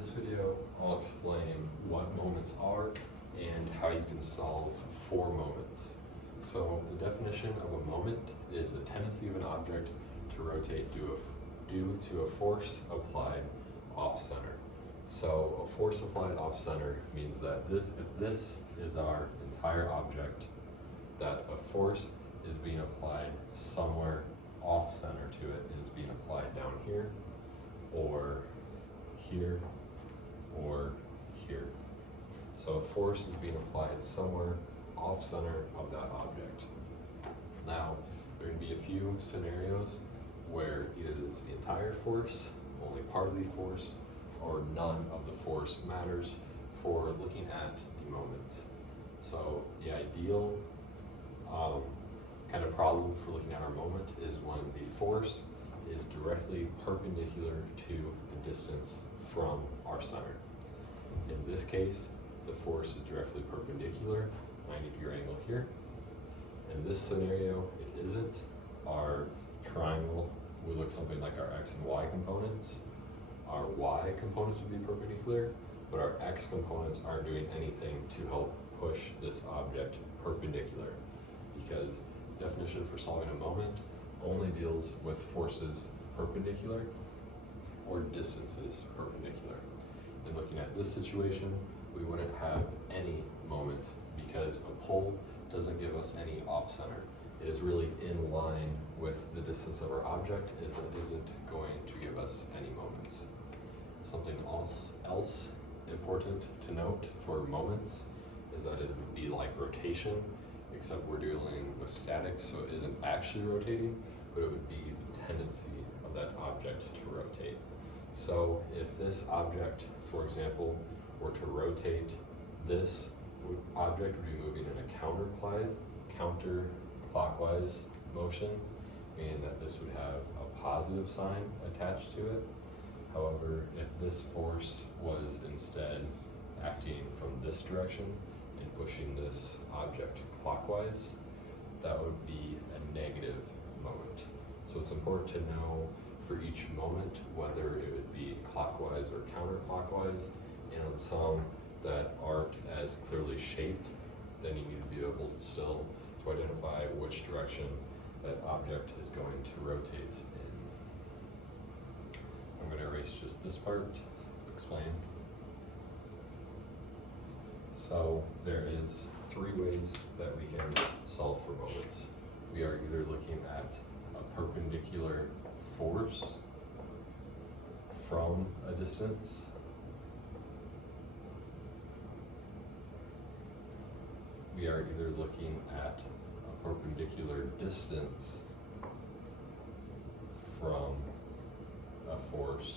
this video, I'll explain what moments are and how you can solve for moments. So the definition of a moment is the tendency of an object to rotate due to a force applied off-center. So a force applied off-center means that if this is our entire object, that a force is being applied somewhere off-center to it, and it's being applied down here, or here, or here. So a force is being applied somewhere off-center of that object. Now, there can be a few scenarios where either it's the entire force, only part of the force, or none of the force matters for looking at the moment. So the ideal kind of problem for looking at our moment is when the force is directly perpendicular to the distance from our center. In this case, the force is directly perpendicular, 90-degree angle here. In this scenario, it isn't. Our triangle would look something like our x and y components. Our y components would be perpendicular, but our x components aren't doing anything to help push this object perpendicular, because the definition for solving a moment only deals with forces perpendicular or distances perpendicular. In looking at this situation, we wouldn't have any moment because a pole doesn't give us any off-center. It is really in line with the distance of our object, it isn't going to give us any moments. Something else important to note for moments is that it would be like rotation, except we're dealing with statics, so it isn't actually rotating, but it would be the tendency of that object to rotate. So if this object, for example, were to rotate, this object would be moving in a counter-clockwise motion, meaning that this would have a positive sign attached to it. However, if this force was instead acting from this direction and pushing this object clockwise, that would be a negative moment. So it's important to know for each moment whether it would be clockwise or counterclockwise, and on some that aren't as clearly shaped, then you need to be able still to identify which direction that object is going to rotate in. I'm going to erase just this part to explain. So there is three ways that we can solve for moments. We are either looking at a perpendicular force from a distance, we are either looking at a perpendicular distance from a force,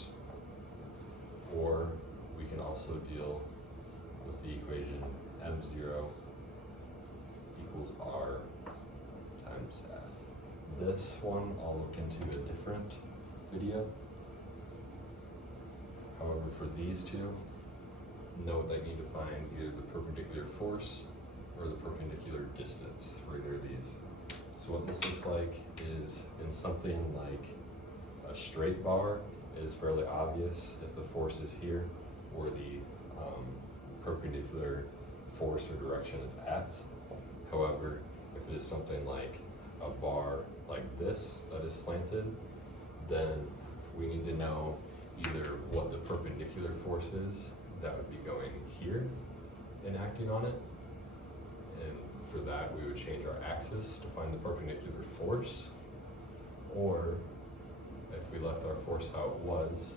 or we can also deal with the equation m0 equals r times f. This one I'll look into a different video. However, for these two, note that you need to find either the perpendicular force or the perpendicular distance for either of these. So what this looks like is in something like a straight bar, it is fairly obvious if the force is here or the perpendicular force or direction is at. However, if it is something like a bar like this that is slanted, then we need to know either what the perpendicular force is that would be going here and acting on it, and for that we would change our axis to find the perpendicular force, or if we left our force how it was,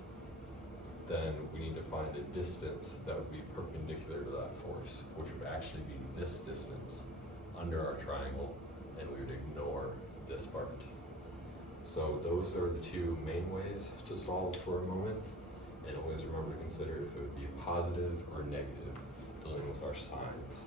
then we need to find a distance that would be perpendicular to that force, which would actually be this distance under our triangle, and we would ignore this part. So those are the two main ways to solve for moments, and always remember to consider if it would be positive or negative dealing with our signs.